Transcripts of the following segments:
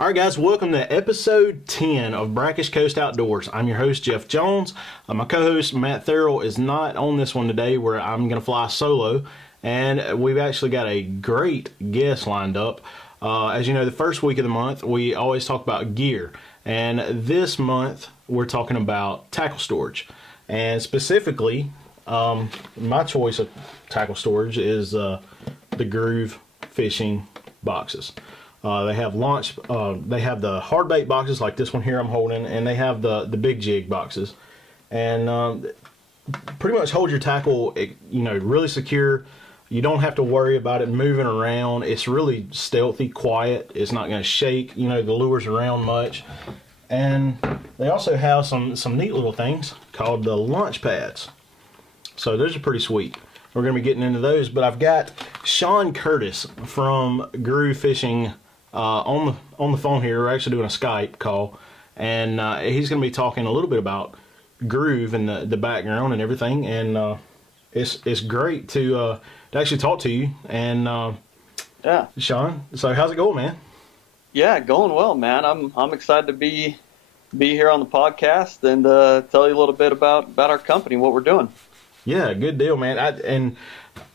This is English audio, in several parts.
All right, guys, welcome to episode 10 of Brackish Coast Outdoors. I'm your host, Jeff Jones. My co-host, Matt Farrell, is not on this one today, where I'm going to fly solo, and we've actually got a great guest lined up. As you know, the first week of the month, we always talk about gear, and this month, we're talking about tackle storage. And specifically, my choice of tackle storage is the Gruv Fishing boxes. They have they have the hard bait boxes like this one here I'm holding, and they have the big jig boxes, and pretty much hold your tackle, really secure. You don't have to worry about it moving around. It's really stealthy, quiet. It's not going to shake, the lures around much. And they also have some neat little things called the launch pads. So those are pretty sweet. We're going to be getting into those, but I've got Shaun Curtis from Gruv Fishing on the phone here. We're actually doing a Skype call, and he's going to be talking a little bit about Gruv and the background and everything. And it's great to actually talk to you. And yeah, Shaun, so how's it going, man? Yeah, going well, man. I'm excited to be here on the podcast and tell you a little bit about our company, what we're doing. Yeah, good deal, man.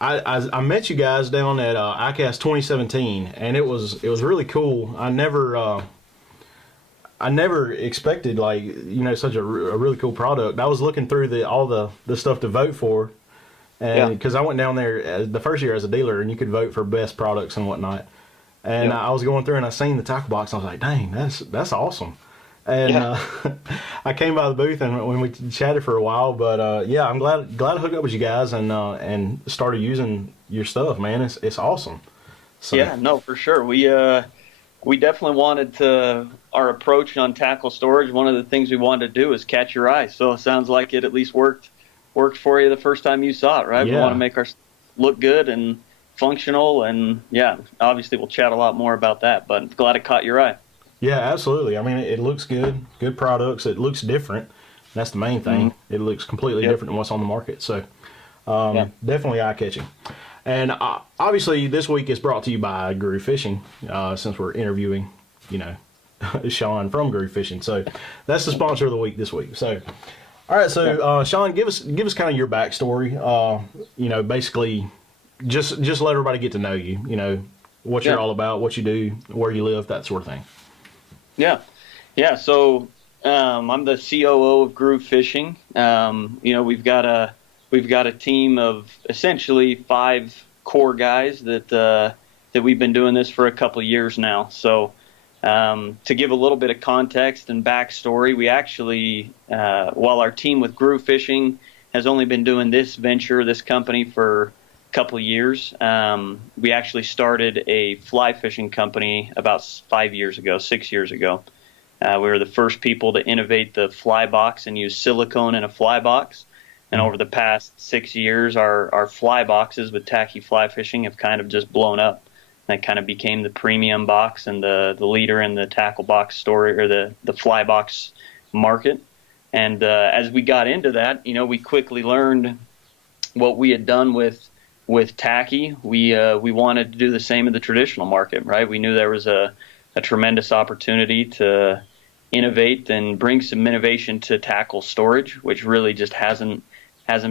I met you guys down at ICAST 2017, and it was really cool. I never expected such a really cool product. I was looking through all the stuff to vote for, and because I went down there the first year as a dealer, and you could vote for best products and whatnot. And I was going through and I seen the tackle box, and I was like, dang, that's awesome. And I came by the booth and when we chatted for a while, but I'm glad I hooked up with you guys and started using your stuff, man. It's awesome. So. Yeah, no, for sure. We definitely wanted to, our approach on tackle storage, one of the things we wanted to do is catch your eye. So it sounds like it at least worked for you the first time you saw it, right? Yeah. We want to make our look good and functional, and obviously we'll chat a lot more about that, but glad it caught your eye. Yeah, absolutely. I mean, it looks good products. It looks different. That's the main thing. Mm-hmm. It looks completely different than what's on the market. So definitely eye-catching. And obviously this week is brought to you by Gruv Fishing, since we're interviewing, Shaun from Gruv Fishing. So that's the sponsor of the week this week. So, all right. So Shaun, give us kind of your backstory. Basically just let everybody get to know you, what you're all about, what you do, where you live, that sort of thing. Yeah. So I'm the COO of Gruv Fishing. We've got a team of essentially 5 core guys that we've been doing this for a couple of years now. So to give a little bit of context and backstory, we actually, while our team with Gruv Fishing has only been doing this company for a couple of years, we actually started a fly fishing company about 6 years ago. We were the first people to innovate the fly box and use silicone in a fly box. And over the past 6 years, our fly boxes with tacky fly fishing have kind of just blown up. That kind of became the premium box and the leader in the tackle box storage, or the fly box market. And as we got into that, we quickly learned what we had done with tacky. We wanted to do the same in the traditional market, right? We knew there was a tremendous opportunity to innovate and bring some innovation to tackle storage, which really just hasn't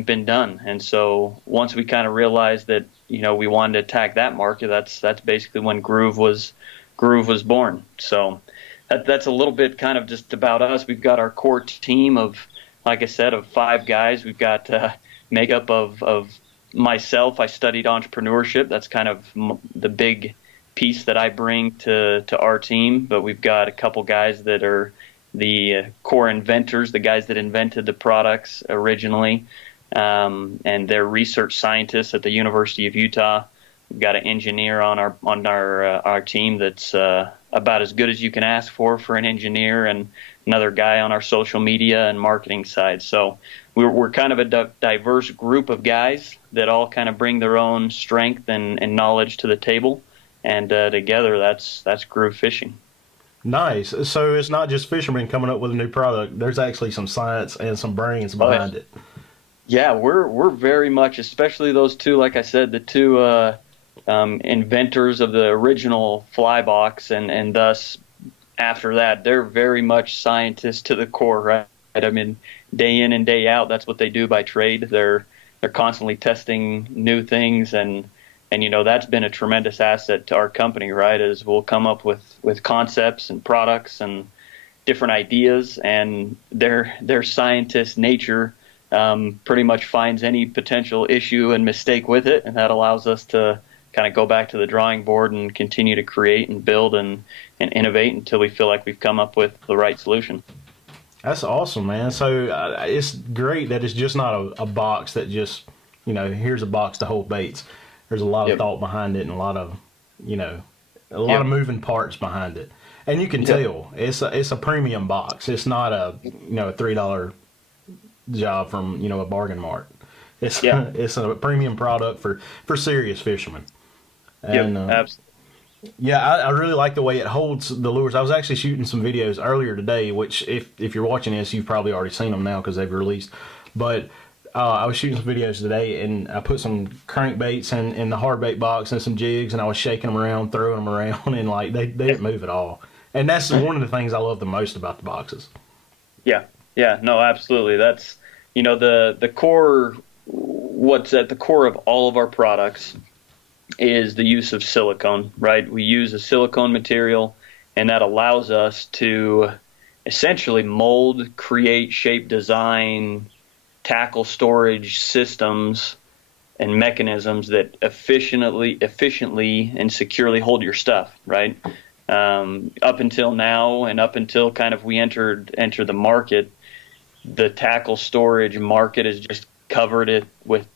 been done. And so once we kind of realized that we wanted to attack that market, that's basically when Gruv was born. So that's a little bit kind of just about us. We've got our core team of, like I said, of 5 guys. We've got makeup of myself. I studied entrepreneurship. That's kind of the big piece that I bring to our team. But we've got a couple guys that are the core inventors, the guys that invented the products originally, and they're research scientists at the University of Utah. We've got an engineer on our team that's about as good as you can ask for an engineer, and another guy on our social media and marketing side. So we're kind of a diverse group of guys that all kind of bring their own strength and knowledge to the table. And together, that's Gruv Fishing. Nice. So it's not just fishermen coming up with a new product. There's actually some science and some brains behind it. Yeah, we're very much, especially those two, like I said, the two inventors of the original fly box, and thus after that, they're very much scientists to the core, right? I mean, day in and day out, that's what they do by trade. They're constantly testing new things, and that's been a tremendous asset to our company, right? As we'll come up with concepts and products and different ideas, and their scientist nature pretty much finds any potential issue and mistake with it, and that allows us to kind of go back to the drawing board and continue to create and build and innovate until we feel like we've come up with the right solution. That's awesome, man. So it's great that it's just not a box that just, here's a box to hold baits. There's a lot of thought behind it and a lot of of moving parts behind it. And you can tell it's a premium box. It's not a $3 job from a bargain mart. It's a premium product for serious fishermen. And, absolutely. Yeah, I really like the way it holds the lures. I was actually shooting some videos earlier today, which if you're watching this, you've probably already seen them now because they've released. But I was shooting some videos today, and I put some crankbaits in the hard bait box and some jigs, and I was shaking them around, throwing them around, and like they didn't move at all. And that's one of the things I love the most about the boxes. Yeah, no, absolutely. That's the core. What's at the core of all of our products is the use of silicone, right? We use a silicone material, and that allows us to essentially mold, create, shape, design, tackle storage systems and mechanisms that efficiently and securely hold your stuff, right? Up until now, and up until kind of we enter the market, the tackle storage market has just covered it with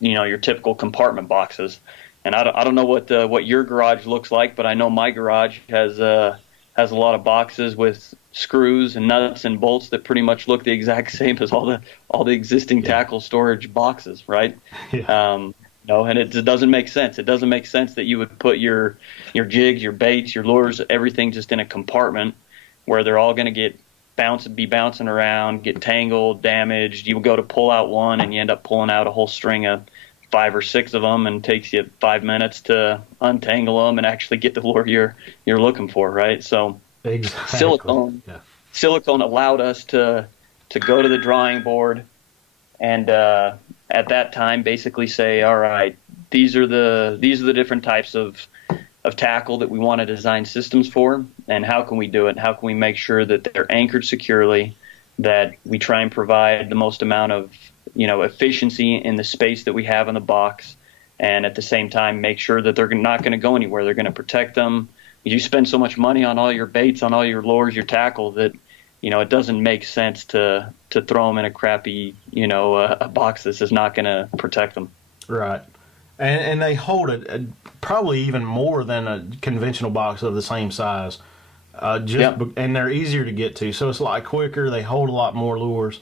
your typical compartment boxes. And I don't know what your garage looks like, but I know my garage has a lot of boxes with screws and nuts and bolts that pretty much look the exact same as all the existing tackle storage boxes, right? Yeah. And it just doesn't make sense. It doesn't make sense that you would put your jigs, your baits, your lures, everything just in a compartment where they're all going to be bouncing around, get tangled, damaged. You would go to pull out one, and you end up pulling out a whole string of 5 or 6 of them, and it takes you 5 minutes to untangle them and actually get the lure you're looking for, right? So exactly. Silicone allowed us to go to the drawing board and at that time basically say, all right, these are the different types of tackle that we want to design systems for, and how can we do it? How can we make sure that they're anchored securely, that we try and provide the most amount of efficiency in the space that we have in the box, and at the same time make sure that they're not going to go anywhere. They're going to protect them. You spend so much money on all your baits, on all your lures, your tackle, that it doesn't make sense to throw them in a crappy a box that's just not going to protect them. Right. And they hold it probably even more than a conventional box of the same size. And they're easier to get to, so it's a lot quicker. They hold a lot more lures,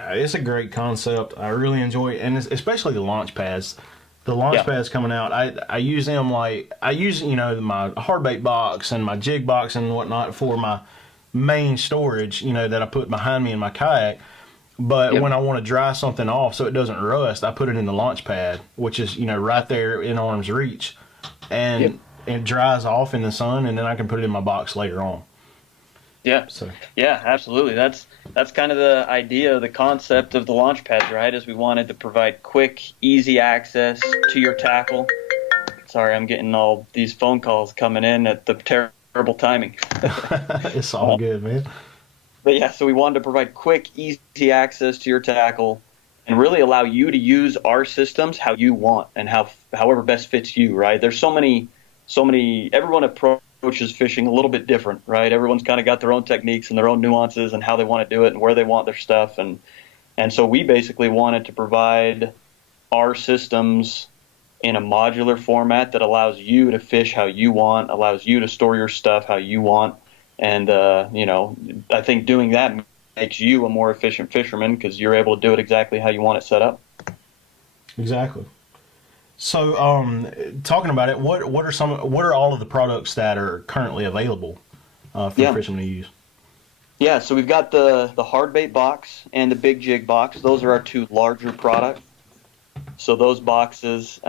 it's a great concept. I really enjoy it, and especially the launch pads. The launch pads coming out, I use them my hard bait box and my jig box and whatnot for my main storage, that I put behind me in my kayak. But when I want to dry something off so it doesn't rust, I put it in the launch pad, which is right there in arm's reach, and it dries off in the sun, and then I can put it in my box later on. Yeah, absolutely. That's kind of the idea, the concept of the launch pads, right? Is we wanted to provide quick, easy access to your tackle. Sorry, I'm getting all these phone calls coming in at the terrible timing. It's all good, man. But yeah, so we wanted to provide quick, easy access to your tackle and really allow you to use our systems how you want and however best fits you, right? There's so many, everyone approaches fishing a little bit different, right? Everyone's kind of got their own techniques and their own nuances and how they want to do it and where they want their stuff. And so we basically wanted to provide our systems in a modular format that allows you to fish how you want, allows you to store your stuff how you want. And, I think doing that makes you a more efficient fisherman because you're able to do it exactly how you want it set up. Exactly. So, talking about it, what are all of the products that are currently available for fishermen to use? Yeah, so we've got the hard bait box and the big jig box. Those are our two larger products. So those boxes,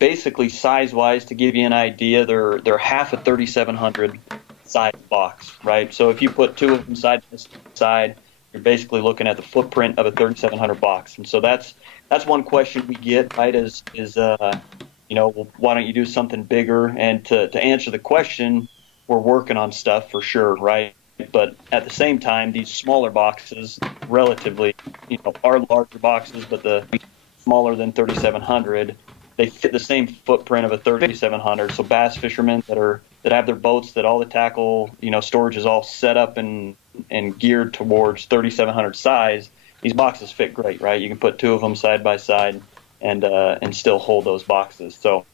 basically size-wise, to give you an idea, they're half a 3700 size box, right? So if you put two of them side by side, you're basically looking at the footprint of a 3,700 box. And so that's one question we get, right? Well, why don't you do something bigger? And to answer the question, we're working on stuff for sure, right? But at the same time, these smaller boxes, relatively, are larger boxes, but the smaller than 3,700, they fit the same footprint of a 3,700. So bass fishermen that have their boats that all the tackle, storage is all set up and geared towards 3,700 size. These boxes fit great, right? You can put two of them side by side and still hold those boxes. So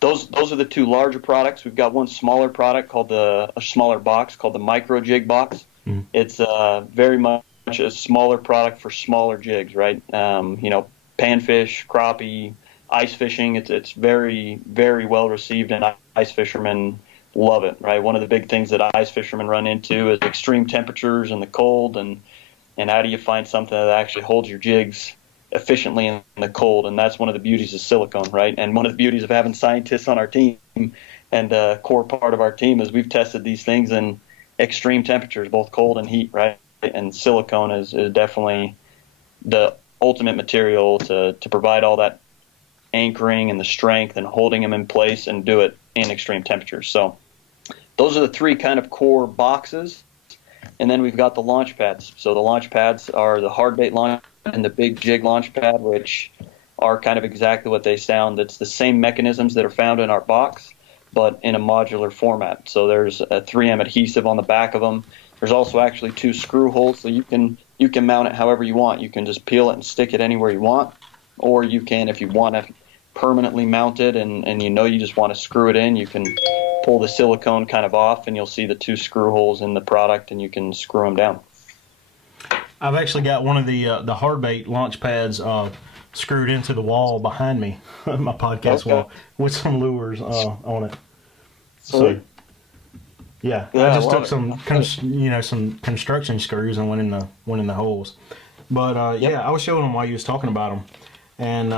those are the two larger products. We've got one smaller product called a smaller box called the Micro Jig Box. It's very much a smaller product for smaller jigs, right? Panfish, crappie, ice fishing. It's very, very well received, and ice fishermen love it, right? One of the big things that ice fishermen run into is extreme temperatures and the cold, and how do you find something that actually holds your jigs efficiently in the cold? And that's one of the beauties of silicone, right? And one of the beauties of having scientists on our team, and a core part of our team, is we've tested these things in extreme temperatures, both cold and heat, right? And silicone is definitely the ultimate material to provide all that anchoring and the strength and holding them in place and do it in extreme temperatures. So those are the three kind of core boxes. And then we've got the launch pads. So the launch pads are the hard bait launch and the big jig launch pad, which are kind of exactly what they sound. It's the same mechanisms that are found in our box, but in a modular format. So there's a 3M adhesive on the back of them. There's also actually two screw holes, so you can mount it however you want. You can just peel it and stick it anywhere you want, or you can, if you want to permanently mount it and you just want to screw it in, you can pull the silicone kind of off, and you'll see the two screw holes in the product, and you can screw them down. I've actually got one of the hard bait launch pads screwed into the wall behind me, my podcast wall, with some lures on it. So, yeah, I just took some construction screws and went in the holes. But yeah, I was showing them while you was talking about them, and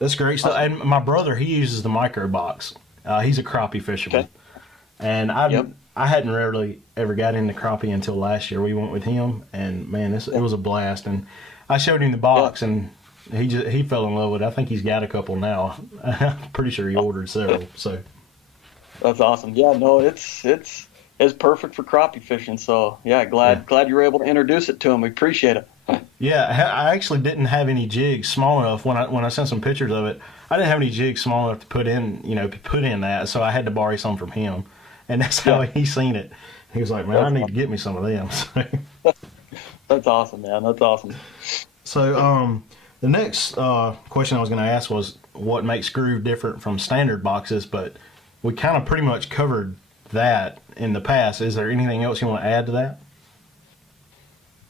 that's great stuff. And my brother, he uses the Micro Box. He's a crappie fisherman, and I hadn't rarely ever got into crappie until last year. We went with him, and man, it was a blast. And I showed him the box, and he fell in love with it. I think he's got a couple now. I'm pretty sure he ordered several. So that's awesome. Yeah, no, it's perfect for crappie fishing. So yeah, glad you were able to introduce it to him. We appreciate it. Yeah, I actually didn't have any jigs small enough when I sent some pictures of it. I didn't have any jigs small enough to put in that, so I had to borrow some from him, and that's how he seen it. He was like, "Man, I need to get me some of them." That's awesome, man. That's awesome. So, the next question I was going to ask was what makes Gruv different from standard boxes, but we kind of pretty much covered that in the past. Is there anything else you want to add to that?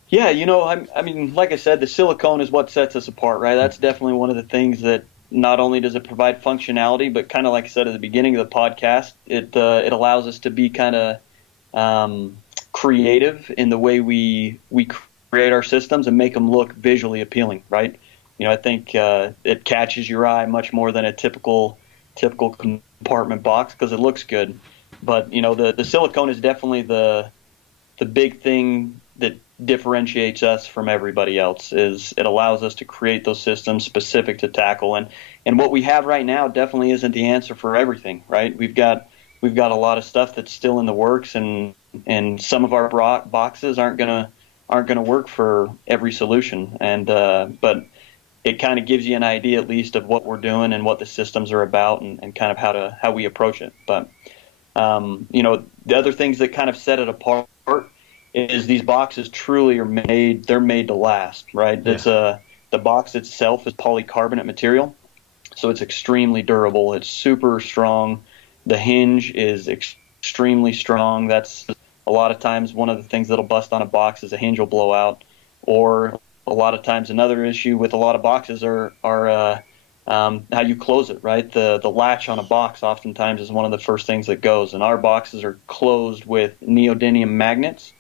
Yeah, I mean, like I said, the silicone is what sets us apart, right? That's definitely one of the things that not only does it provide functionality, but kind of like I said at the beginning of the podcast, it allows us to be kind of creative in the way we create our systems and make them look visually appealing, right? I think it catches your eye much more than a typical compartment box because it looks good. But the silicone is definitely the big thing that differentiates us from everybody else. Is it allows us to create those systems specific to tackle, and what we have right now definitely isn't the answer for everything, right? We've got a lot of stuff that's still in the works, and some of our boxes aren't gonna work for every solution, and but it kind of gives you an idea at least of what we're doing and what the systems are about, and kind of how we approach it. But the other things that kind of set it apart is these boxes truly they're made to last, right? Yeah. It's the box itself is polycarbonate material, so it's extremely durable. It's super strong. The hinge is extremely strong. That's a lot of times one of the things that'll bust on a box is a hinge will blow out, or a lot of times another issue with a lot of boxes are how you close it, right? The latch on a box oftentimes is one of the first things that goes, and our boxes are closed with neodymium magnets.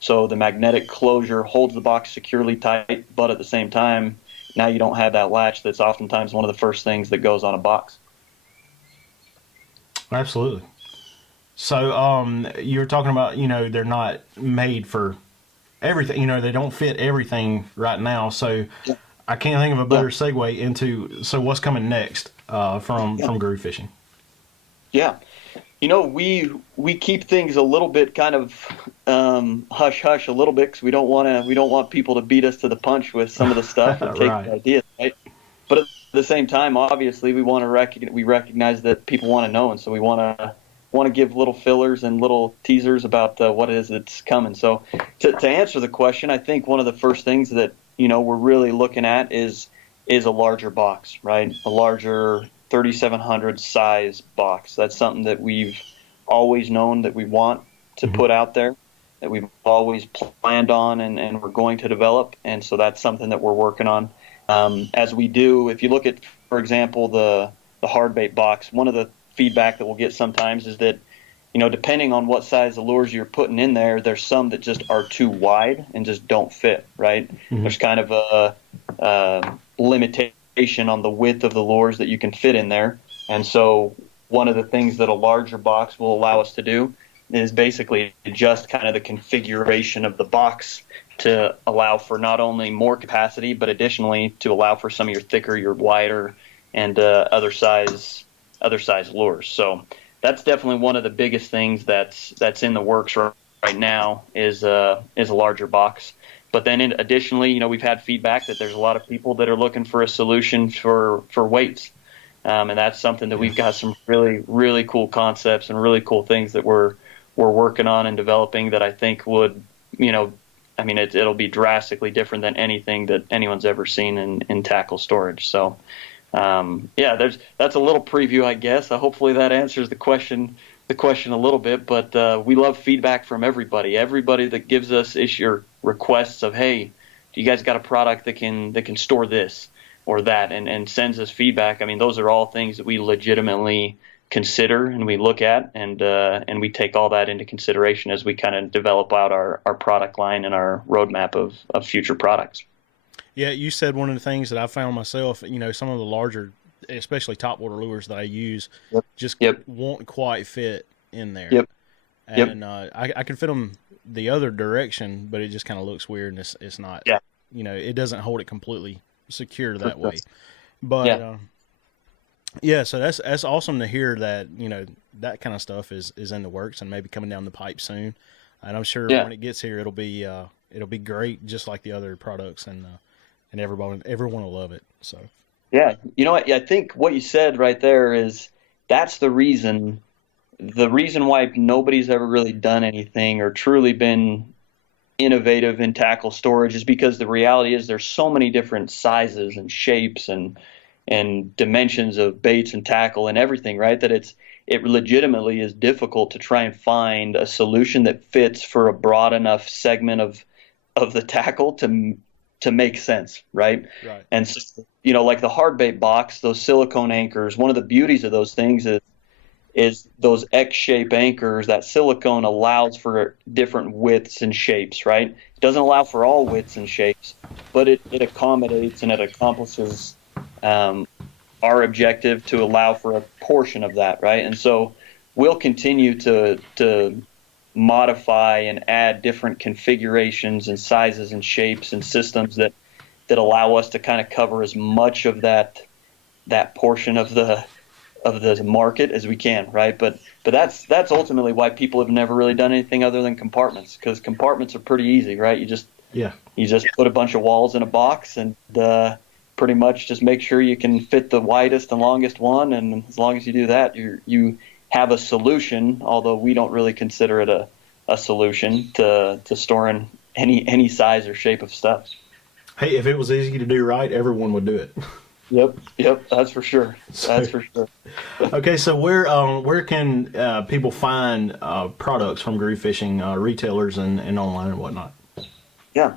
So the magnetic closure holds the box securely tight, but at the same time, now you don't have that latch that's oftentimes one of the first things that goes on a box. Absolutely. So you're talking about, they're not made for everything. They don't fit everything right now. So Yeah. I can't think of a Yeah. better segue into what's coming next from Yeah. Gruv Fishing. Yeah. We keep things a little bit kind of hush hush a little bit because we don't want people to beat us to the punch with some of the stuff and take Right. the ideas, right? But at the same time, obviously, we recognize that people want to know, and so we want to give little fillers and little teasers about what it is that's coming. So to answer the question, I think one of the first things that we're really looking at is a larger box, right? A larger 3700 size box. That's something that we've always known that we want to Mm-hmm. put out there, that we've always planned on and we're going to develop. And so that's something that we're working on. As we do, if you look at, for example, the hard bait box, one of the feedback that we'll get sometimes is that, depending on what size of lures you're putting in there, there's some that just are too wide and just don't fit, right? Mm-hmm. There's kind of a limitation on the width of the lures that you can fit in there. And so one of the things that a larger box will allow us to do is basically adjust kind of the configuration of the box to allow for not only more capacity, but additionally to allow for some of your thicker, your wider, and other size lures. So that's definitely one of the biggest things that's in the works right now is a larger box. But then additionally, we've had feedback that there's a lot of people that are looking for a solution for weights. And that's something that we've got some really, really cool concepts and really cool things that we're working on and developing that I think would, it'll be drastically different than anything that anyone's ever seen in tackle storage. So, that's a little preview, I guess. Hopefully that answers the question a little bit. But we love feedback from everybody that gives us requests of, hey, do you guys got a product that can store this or that, and sends us feedback. I mean, those are all things that we legitimately consider and we look at, and we take all that into consideration as we kind of develop out our product line and our roadmap of future products. Yeah, you said one of the things that I found myself, some of the larger, especially topwater lures that I use, just won't quite fit in there. Yep. And I can fit them the other direction, but it just kind of looks weird, and it's not, it doesn't hold it completely secure that way. But so that's awesome to hear that that kind of stuff is in the works and maybe coming down the pipe soon. And I'm sure when it gets here, it'll be great, just like the other products, and everyone will love it. So I think what you said right there is that's the reason why nobody's ever really done anything or truly been innovative in tackle storage is because the reality is there's so many different sizes and shapes and dimensions of baits and tackle and everything, right? That it legitimately is difficult to try and find a solution that fits for a broad enough segment of the tackle to make sense, right? Right. And so, like the hard bait box, those silicone anchors, one of the beauties of those things is those X-shape anchors. That silicone allows for different widths and shapes, right? It doesn't allow for all widths and shapes, but it accommodates and it accomplishes our objective to allow for a portion of that, right? And so we'll continue to modify and add different configurations and sizes and shapes and systems that allow us to kind of cover as much of that portion of the market as we can, right? But that's ultimately why people have never really done anything other than compartments, because compartments are pretty easy, right? You just put a bunch of walls in a box and pretty much just make sure you can fit the widest and longest one, and as long as you do that, you have a solution. Although we don't really consider it a solution to storing any size or shape of stuff. Hey, if it was easy to do right, everyone would do it. Yep, that's for sure. That's for sure. Okay, so where can people find products from Gruv Fishing, retailers and online and whatnot? Yeah,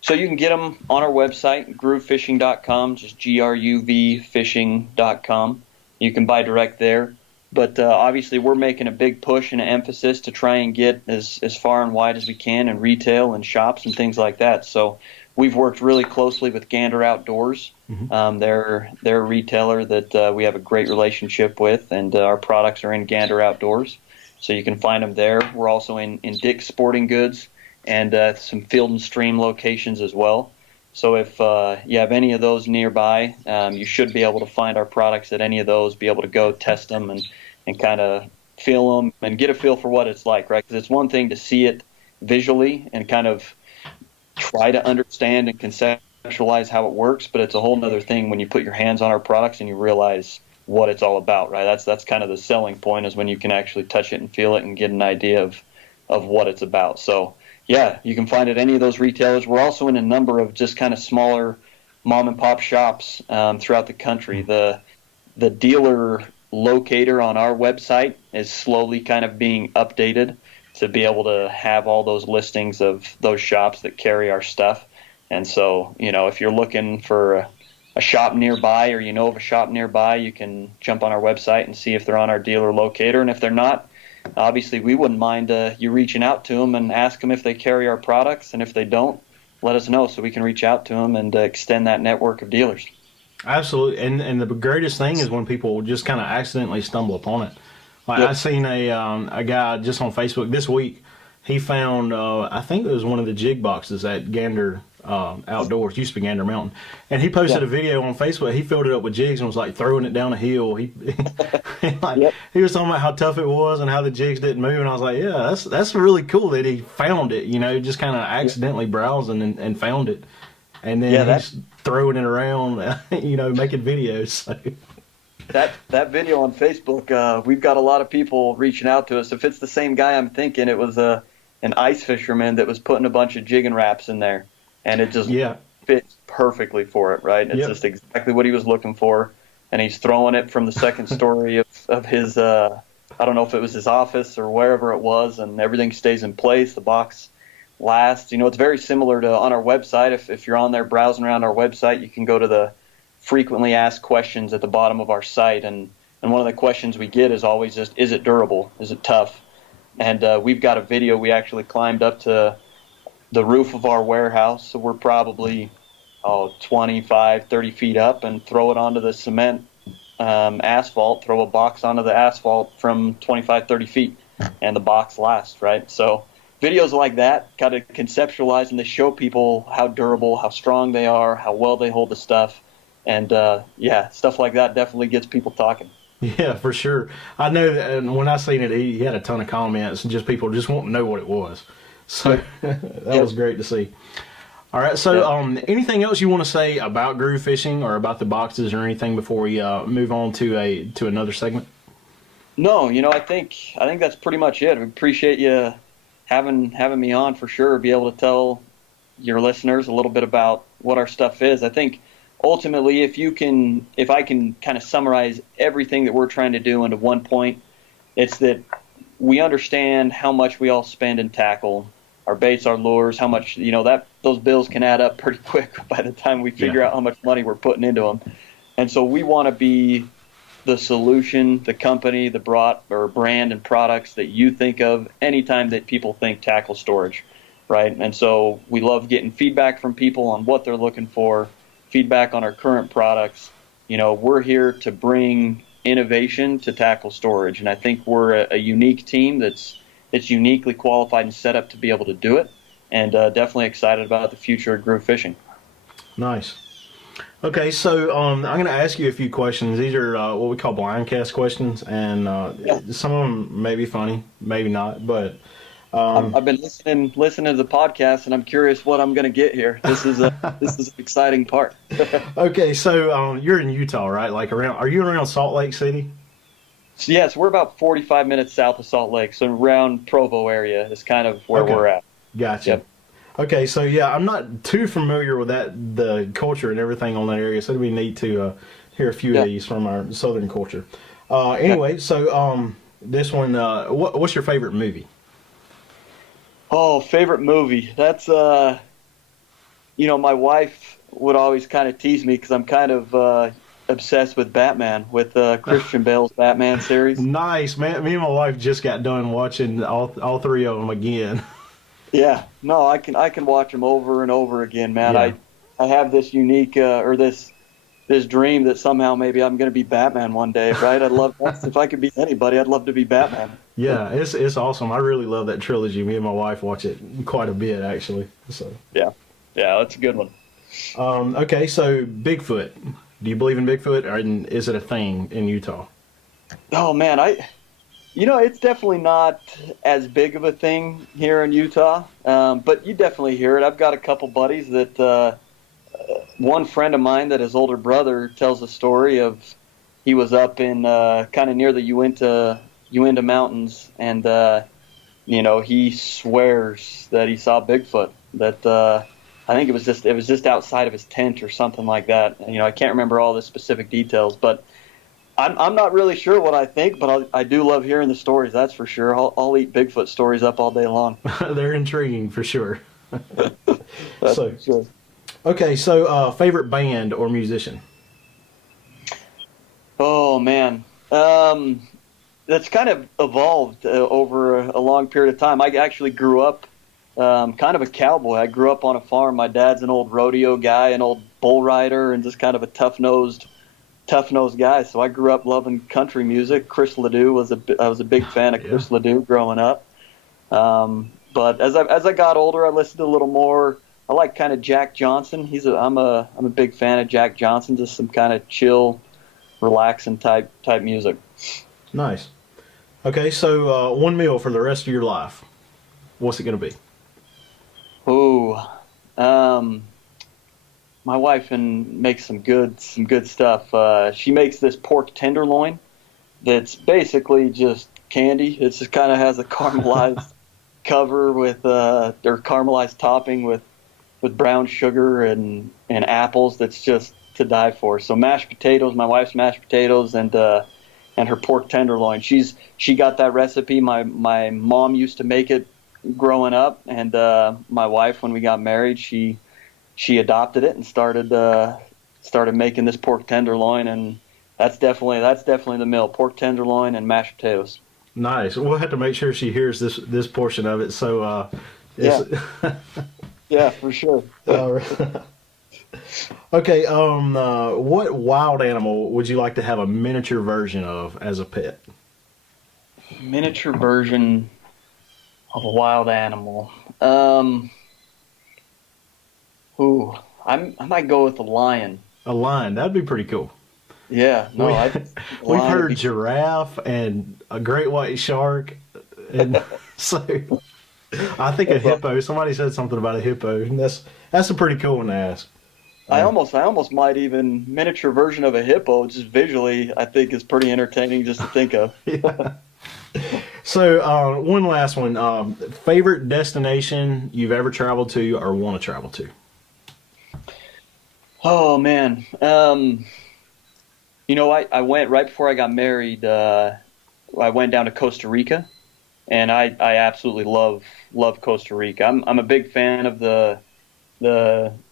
so you can get them on our website, gruvfishing.com, just GRUV fishing.com. You can buy direct there. But obviously we're making a big push and an emphasis to try and get as far and wide as we can in retail and shops and things like that. So we've worked really closely with Gander Outdoors. Mm-hmm. They're a retailer that we have a great relationship with, and our products are in Gander Outdoors. So you can find them there. We're also in Dick's Sporting Goods and some Field and Stream locations as well. So if you have any of those nearby, you should be able to find our products at any of those, be able to go test them and kind of feel them and get a feel for what it's like, right? Because it's one thing to see it visually and kind of try to understand and conceptualize how it works, but it's a whole other thing when you put your hands on our products and you realize what it's all about, right? That's kind of the selling point, is when you can actually touch it and feel it and get an idea of what it's about. So yeah, you can find it at any of those retailers. We're also in a number of just kind of smaller mom and pop shops throughout the country. The dealer locator on our website is slowly kind of being updated to be able to have all those listings of those shops that carry our stuff. And so, if you're looking for a shop nearby, or of a shop nearby, you can jump on our website and see if they're on our dealer locator. And if they're not, obviously we wouldn't mind you reaching out to them and ask them if they carry our products. And if they don't, let us know so we can reach out to them and extend that network of dealers. Absolutely. And the greatest thing is when people just kind of accidentally stumble upon it. Like, Yep. I seen a guy just on Facebook this week. He found, I think it was one of the jig boxes at Gander Outdoors, used to be Gander Mountain, and he posted a video on Facebook. He filled it up with jigs and was like throwing it down a hill. He he was talking about how tough it was and how the jigs didn't move, and I was like, yeah, that's really cool that he found it. Just kind of accidentally browsing and found it, and then he's throwing it around, making videos. So. That video on Facebook, we've got a lot of people reaching out to us. If it's the same guy I'm thinking, it was an ice fisherman that was putting a bunch of jigging wraps in there, and it just fits perfectly for it, right? It's just exactly what he was looking for, and he's throwing it from the second story of his, I don't know if it was his office or wherever it was, and everything stays in place. The box lasts. It's very similar to on our website. If you're on there browsing around our website, you can go to the frequently asked questions at the bottom of our site, and one of the questions we get is always just, is it durable? Is it tough? And we've got a video. We actually climbed up to the roof of our warehouse, so we're probably 25, 30 feet up, and throw it onto the cement asphalt, throw a box onto the asphalt from 25, 30 feet, and the box lasts, right? So videos like that kind of conceptualize, and they show people how durable, how strong they are, how well they hold the stuff. And, stuff like that definitely gets people talking. Yeah, for sure. I know that, and when I seen it, he had a ton of comments and just people just wanting to know what it was. So that was great to see. All right, so anything else you want to say about Gruv Fishing or about the boxes or anything before we move on to another segment? No, I think that's pretty much it. I appreciate you having me on for sure. Be able to tell your listeners a little bit about what our stuff is. I think ultimately, if I can kind of summarize everything that we're trying to do into one point, it's that we understand how much we all spend in tackle, our baits, our lures, how much, that those bills can add up pretty quick by the time we figure out how much money we're putting into them. And so we want to be the solution, the company, the brand and products that you think of anytime that people think tackle storage, right? And so we love getting feedback from people on what they're looking for, feedback on our current products. We're here to bring innovation to tackle storage, and I think we're a unique team that's uniquely qualified and set up to be able to do it, and definitely excited about the future of Gruv Fishing. Nice. Okay, so I'm going to ask you a few questions. These are what we call blind cast questions, and some of them may be funny, maybe not, but I've been listening to the podcast, and I'm curious what I'm going to get here. This is an exciting part. Okay, so you're in Utah, right? Are you around Salt Lake City? Yes, we're about 45 minutes south of Salt Lake, so around Provo area is kind of where we're at. Gotcha. Yep. Okay, so I'm not too familiar with the culture and everything on that area, so it'd be neat to hear a few of these from our southern culture. Anyway, so this one, what's your favorite movie? Oh, favorite movie. That's, my wife would always kind of tease me because I'm kind of obsessed with Batman, with Christian Bale's Batman series. Nice, man. Me and my wife just got done watching all three of them again. Yeah, no, I can watch them over and over again, man. Yeah. I have this unique this this dream that somehow maybe I'm going to be Batman one day, right? If I could be anybody, I'd love to be Batman. Yeah, it's awesome. I really love that trilogy. Me and my wife watch it quite a bit, actually. So Yeah, that's a good one. okay, so Bigfoot. Do you believe in Bigfoot, or is it a thing in Utah? Oh man, it's definitely not as big of a thing here in Utah, but you definitely hear it. I've got a couple buddies that one friend of mine that his older brother tells a story of. He was up in kind of near the Uinta Mountains, and he swears that he saw Bigfoot. That I think it was just outside of his tent or something like that. I can't remember all the specific details, but I'm not really sure what I think, but I do love hearing the stories. That's for sure. I'll eat Bigfoot stories up all day long. They're intriguing for sure. That's for sure. Okay, so favorite band or musician? Oh man, that's kind of evolved over a long period of time. I actually grew up kind of a cowboy. I grew up on a farm. My dad's an old rodeo guy, an old bull rider, and just kind of a tough-nosed guy. So I grew up loving country music. Chris Ledoux I was a big fan of Chris Ledoux growing up. But as I got older, I listened to a little more. I like kind of Jack Johnson. I'm a big fan of Jack Johnson. Just some kind of chill, relaxing type music. Nice. Okay, so one meal for the rest of your life. What's it going to be? Ooh, my wife makes some good stuff. She makes this pork tenderloin that's basically just candy. It just kind of has a caramelized cover with or caramelized topping with brown sugar and apples. That's just to die for. So mashed potatoes, my wife's mashed potatoes, and her pork tenderloin. She got that recipe. My mom used to make it growing up, and my wife, when we got married, she adopted it and started making this pork tenderloin, and that's definitely the meal: pork tenderloin and mashed potatoes. Nice. We'll have to make sure she hears this portion of it. So yeah, yeah, for sure. Okay. What wild animal would you like to have a miniature version of as a pet? Miniature version of a wild animal. I might go with a lion. A lion. That'd be pretty cool. Yeah. No, we've heard giraffe and a great white shark, and so I think a hippo. Somebody said something about a hippo, and that's a pretty cool one to ask. I almost might even miniature version of a hippo. Just visually, I think is pretty entertaining just to think of. Yeah. So one last one. Favorite destination you've ever traveled to or want to travel to? Oh man. I went right before I got married. I went down to Costa Rica, and I absolutely love Costa Rica. I'm a big fan of the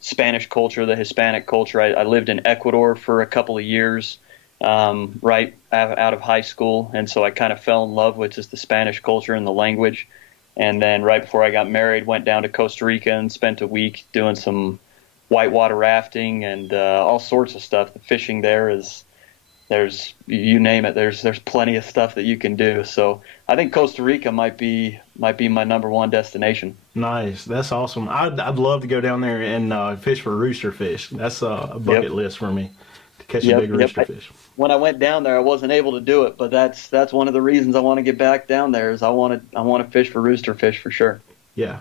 Spanish culture, the Hispanic culture. I lived in Ecuador for a couple of years, right out of high school, and so I kind of fell in love with just the Spanish culture and the language. And then right before I got married, went down to Costa Rica and spent a week doing some whitewater rafting and all sorts of stuff. The fishing there's you name it. There's plenty of stuff that you can do. So I think Costa Rica might be my number one destination. Nice, that's awesome. I'd love to go down there and fish for rooster fish. That's a bucket list for me, to catch a big rooster fish. When I went down there, I wasn't able to do it, but that's one of the reasons I want to get back down there. Is I want to fish for rooster fish for sure. Yeah.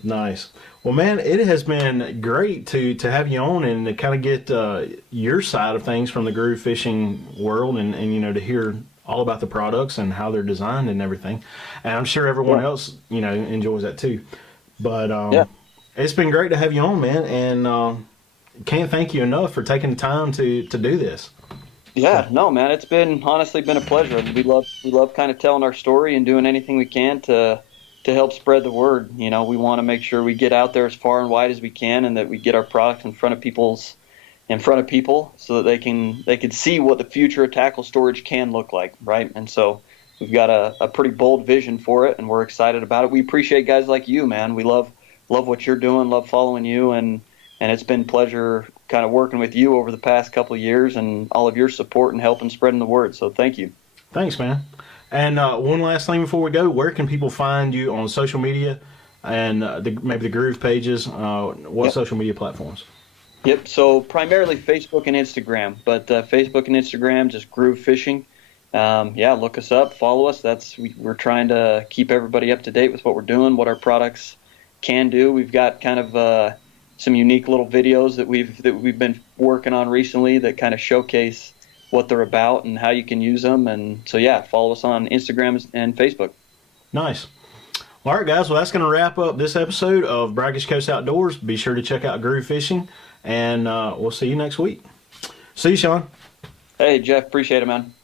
Nice. Well, man, it has been great to have you on and to kind of get your side of things from the Gruv Fishing world and to hear all about the products and how they're designed and everything. And I'm sure everyone else, enjoys that too. But it's been great to have you on, man, and can't thank you enough for taking the time to do this. Yeah, no, man, it's honestly been a pleasure. We love kind of telling our story and doing anything we can to help spread the word. We want to make sure we get out there as far and wide as we can, and that we get our product in front of people so that they can see what the future of tackle storage can look like, right? And so we've got a pretty bold vision for it, and we're excited about it. We appreciate guys like you, man. We love what you're doing, love following you, and it's been pleasure kind of working with you over the past couple of years and all of your support and help in spreading the word. So thank you. Thanks, man. And one last thing before we go, where can people find you on social media and maybe the Gruv pages? What social media platforms? Yep. So primarily Facebook and Instagram, but Facebook and Instagram, just Gruv Fishing. Look us up, follow us. We're trying to keep everybody up to date with what we're doing, what our products can do. We've got kind of some unique little videos that we've been working on recently that kind of showcase what they're about and how you can use them. And so, follow us on Instagram and Facebook. Nice. All right, guys. Well, that's going to wrap up this episode of Brackish Coast Outdoors. Be sure to check out Gruv Fishing, and we'll see you next week. See you, Shaun. Hey, Jeff. Appreciate it, man.